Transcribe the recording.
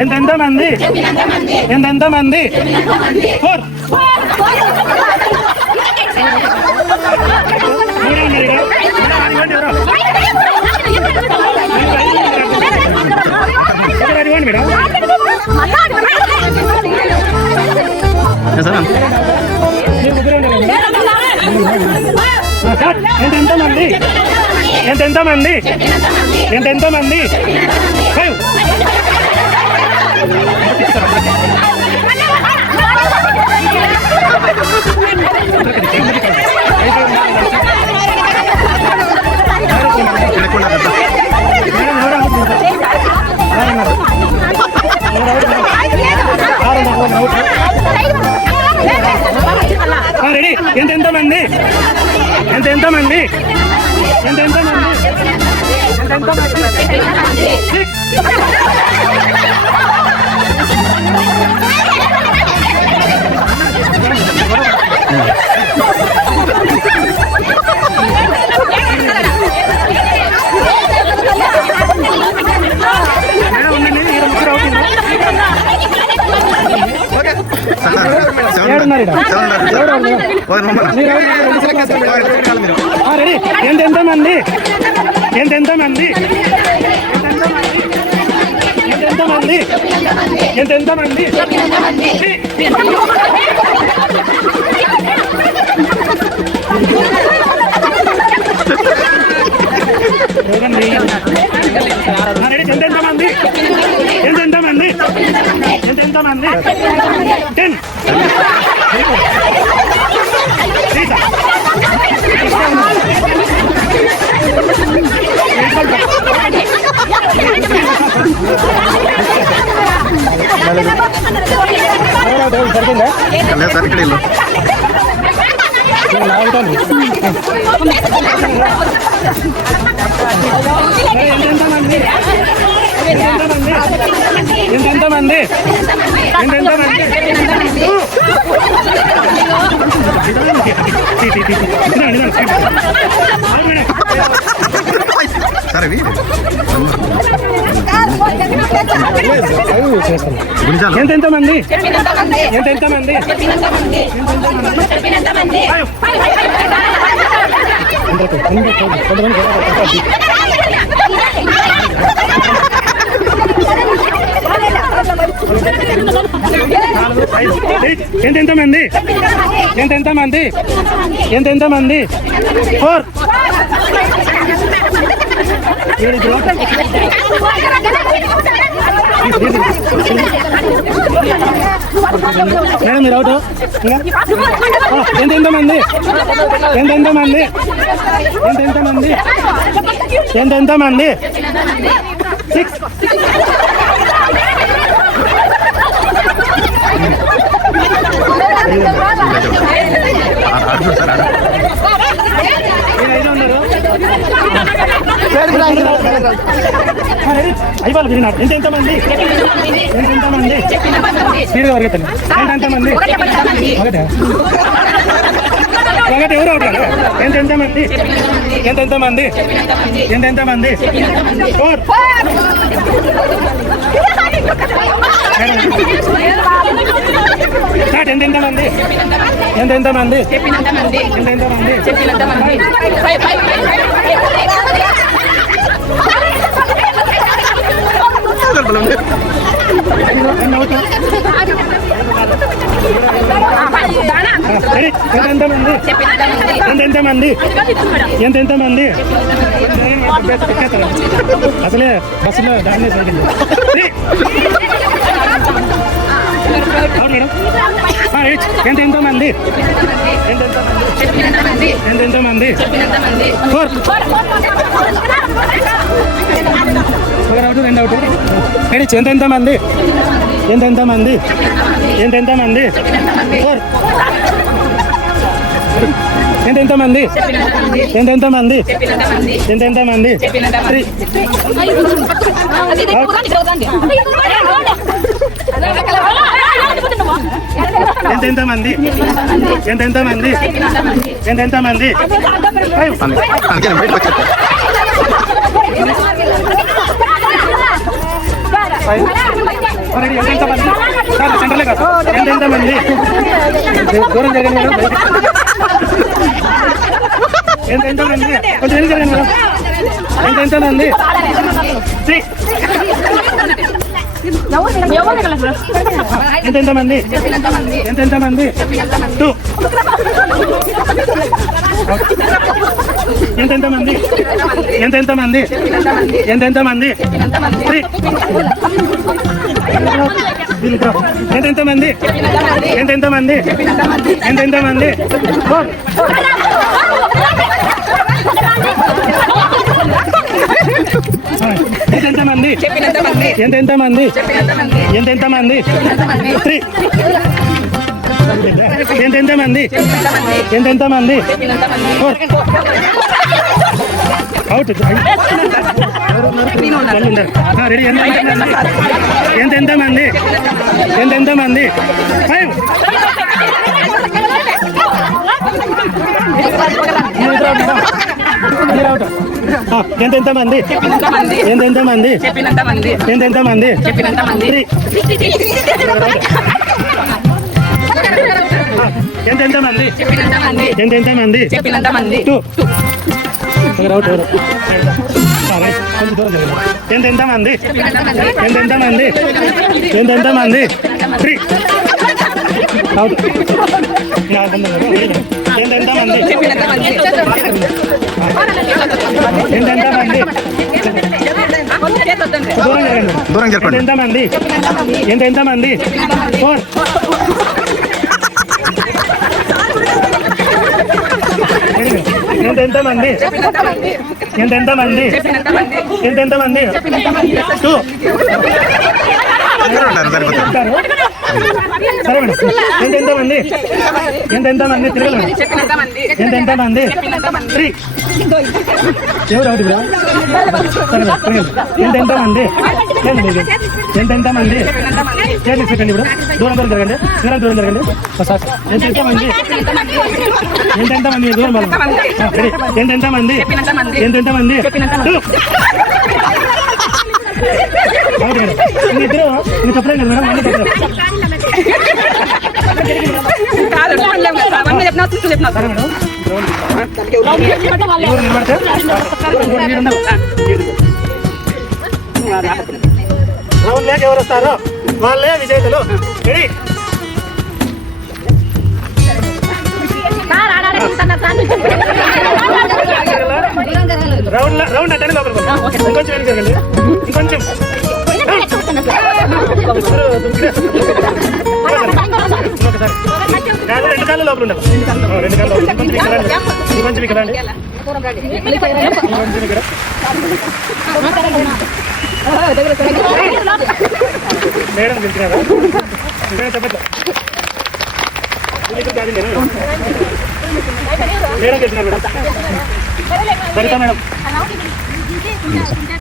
ఎంతెంత మంది ఎంతెంత మంది 4 ఎంతెంత మంది ఎంతెంత మంది ఎంతెంత మంది 5 రెడీ ఎంతెంత మంది ఎంతెంత మంది ఎంతెంత మంది ఎంతెంత మంది 6 ఎంతెంత మంది ఎంతెంత మంది ఎంతెంత మంది ఎంతెంత మంది ఎంతెంత మంది ఎంతెంత మంది ఎంతెంత మంది 10 సరికడీలో ఎంతెంత మంది ఎంతెంత మంది ఎంతెంత మంది సరే ఎంతెంత మంది ఎంతెంత మంది ఎంతెంత మంది ఎంతెంత మంది ఎంతెంత మంది 4 మేడం మీరు అవుట్ ఎంతెంత మంది ఎంతెంత మంది ఎంతెంత మంది ఎంతెంత మంది 6 అయిపోవాలి విన్నాడు ఎంతెంత మంది ఎంతెంత మంది స్పీడ్గా వరగతండి ఎంతెంత మంది ఒకటి ఎవరు అవుతారు ఎంతెంత మంది ఎంతెంత మంది ఎంతెంత మంది 4 ఎంతెంత మంది ఎంతెంత మంది ఎంతెంత మంది ఎంతెంత మంది ఎంతెంత మంది ఎంతెంత మంది అసలే బస్సులో దాన్నే జరిగింది ఎంతెంత మంది ఎంతెంత మంది ఎంతెంత మంది 4 ఒకటి రెండు అవుట్ రెడీ ఎంతెంత మంది ఎంతెంత మంది ఎంతెంత మంది 4 ఎంతెంత మంది ఎంతెంత మంది ఎంతెంత మంది 3 ఎంతెంత మంది ఎంతెంత మంది ఎంతెంత మంది 5 రెడీ ఎంతమంది సార్ సెంటర్లే కాదు ఎంతమంది దూరం జరగండి మేడం ఎంతమంది కొంచెం ఎన్ని జరగండి మేడం ఎంతమంది ఎంతమంది ఎంతమంది టూ ఎంతమంది ఎంతమంది ఎంతమంది త్రీ ఎంతమంది ఎంతమంది ఎంతమంది ఫోర్ ఎంతమంది ఎంతమంది ఎంతమంది త్రీ ఎంతమంది ఎంతమంది ఫోర్ అవుట్ రెడీ ఎంతమంది ఎంతమంది ఫైవ్ ఎంతమంది ఎంతమంది ఎంతమంది త్రీ ఎంతమంది ఎంతమంది టూ అవుట్ కొంచెం దూరం జరగండి ఎంతమంది ఎంతమంది ఎంతమంది త్రీ అవుట్ ఎంతమంది ఎంతమంది దూరం జరగండి ఎంతమంది ఎంతమంది ఫోర్ ఎంతమంది ఎంతమంది ఎంతమంది టూ సరే మేడం ఎంతమంది ఎంతమంది తిరగలేదు ఎంతమంది త్రీ ఎవరు అవుట్ బ్రో సరే ఎంతమంది ఎంతమంది చేతి పెట్టండి ఇప్పుడు దూరం దూరం జరగండి దూరం జరగండి సార్ ఎంతమంది ఎంతమంది దూరం ఎంతమంది ఎంతమంది టూ అవుట్ మేడం ఇద్దరు మీరు చెప్పలేదు కదా మేడం మళ్ళీ చెప్పలేదు సరే మేడం రౌండ్ లేక ఎవరు వస్తారో వాళ్ళే విజేతలు రెడీ రౌండ్ అంటే ఇంకొంచెం వెనక జరగండి ఇంకొంచెం రెండు కాళ్ళు లోపల ఉండాలి రెండు కాళ్ళు ఇంకొంచెం ఇక్కడ రండి ఇంకొంచెం ఇక్కడ మేడం గెలిచినారా ఇంకా చెప్పట్లే మేడం గెలిచినారు మేడం సరితా మేడం